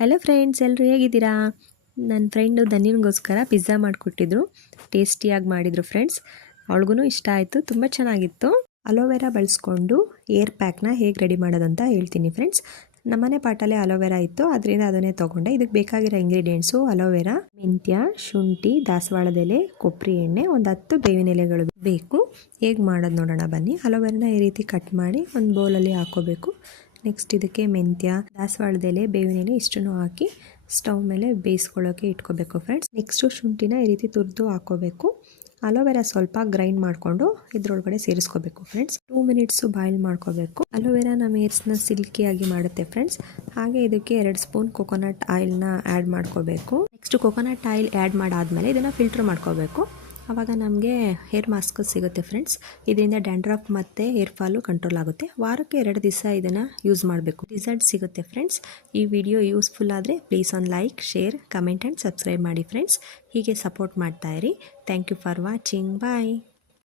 Hello friends, ಎಲ್ಲರೂ ಹೇಗಿದ್ದೀರಾ? ನನ್ನ ಫ್ರೆಂಡು ಧನ್ಯನಿಗೋಸ್ಕರ ಪಿಜ್ಜಾ ಮಾಡಿಕೊಟ್ಟಿದ್ರು. ಟೇಸ್ಟಿಯಾಗಿ ಮಾಡಿದರು ಫ್ರೆಂಡ್ಸ್. ಅವಳಿಗೂ ಇಷ್ಟ ಆಯಿತು, ತುಂಬ ಚೆನ್ನಾಗಿತ್ತು. ಅಲೋವೆರಾ ಬಳಸ್ಕೊಂಡು ಏರ್ ಪ್ಯಾಕ್ನ ಹೇಗೆ ರೆಡಿ ಮಾಡೋದಂತ ಹೇಳ್ತೀನಿ ಫ್ರೆಂಡ್ಸ್. ನಮ್ಮನೆ ಪಾಟಲ್ಲೇ ಅಲೋವೆರಾ ಇತ್ತು, ಅದರಿಂದ ಅದನ್ನೇ ತೊಗೊಂಡೆ. ಇದಕ್ಕೆ ಬೇಕಾಗಿರೋ ಇಂಗ್ರೀಡಿಯೆಂಟ್ಸು ಅಲೋವೆರಾ, ಮೆಂತ್ಯ, ಶುಂಠಿ, ದಾಸವಾಳದ ಎಲೆ, ಕೊಬ್ಬರಿ ಎಣ್ಣೆ, ಒಂದು 10 ಬೇವಿನ ಎಲೆಗಳು ಬೇಕು. ಹೇಗೆ ಮಾಡೋದು ನೋಡೋಣ ಬನ್ನಿ. ಅಲೋವೆರಾನ ಈ ರೀತಿ ಕಟ್ ಮಾಡಿ ಒಂದು ಬೌಲಲ್ಲಿ ಹಾಕೋಬೇಕು. ನೆಕ್ಸ್ಟ್ ಇದಕ್ಕೆ ಮೆಂತ್ಯ, ದಾಸವಾಳದ ಎಲೆ, ಬೇವಿನ ಎಲೆ ಇಷ್ಟನ್ನು ಹಾಕಿ ಸ್ಟವ್ ಮೇಲೆ ಬೇಯಿಸ್ಕೊಳ್ಳೋಕೆ ಇಟ್ಕೋಬೇಕು ಫ್ರೆಂಡ್ಸ್. ನೆಕ್ಸ್ಟು ಶುಂಠಿನ ಈ ರೀತಿ ತುರಿದು ಹಾಕೋಬೇಕು. ಅಲೋವೆರಾ ಸ್ವಲ್ಪ ಗ್ರೈಂಡ್ ಮಾಡಿಕೊಂಡು ಇದ್ರೊಳಗಡೆ ಸೇರಿಸ್ಕೋಬೇಕು ಫ್ರೆಂಡ್ಸ್. 2 ಮಿನಿಟ್ಸು ಬಾಯ್ಲ್ ಮಾಡ್ಕೋಬೇಕು. ಅಲೋವೆರಾ ನಮ್ಮ ಹೇರ್ಸ್ನ ಸಿಲ್ಕಿಯಾಗಿ ಮಾಡುತ್ತೆ ಫ್ರೆಂಡ್ಸ್. ಹಾಗೆ ಇದಕ್ಕೆ 2 ಸ್ಪೂನ್ ಕೊಕೊನಟ್ ಆಯಿಲ್ನ ಆ್ಯಡ್ ಮಾಡ್ಕೋಬೇಕು. ನೆಕ್ಸ್ಟ್ ಕೊಕೊನಟ್ ಆಯಿಲ್ ಆ್ಯಡ್ ಮಾಡಾದ್ಮೇಲೆ ಇದನ್ನು ಫಿಲ್ಟರ್ ಮಾಡ್ಕೋಬೇಕು. ಆವಾಗ ನಮಗೆ ಹೇರ್ ಮಾಸ್ಕ್ ಸಿಗುತ್ತೆ ಫ್ರೆಂಡ್ಸ್. ಇದರಿಂದ ಡ್ಯಾಂಡ್ರಫ್ ಮತ್ತು ಹೇರ್ ಫಾಲು ಕಂಟ್ರೋಲ್ ಆಗುತ್ತೆ. ವಾರಕ್ಕೆ 2 ದಿವಸ ಇದನ್ನು ಯೂಸ್ ಮಾಡಬೇಕು. ರಿಸಲ್ಟ್ ಸಿಗುತ್ತೆ ಫ್ರೆಂಡ್ಸ್. ಈ ವಿಡಿಯೋ ಯೂಸ್ಫುಲ್ ಆದರೆ ಪ್ಲೀಸ್ ಒಂದು like, share, comment and subscribe ಮಾಡಿ ಫ್ರೆಂಡ್ಸ್. ಹೀಗೆ ಸಪೋರ್ಟ್ ಮಾಡ್ತಾಯಿರಿ. Thank you for watching. Bye.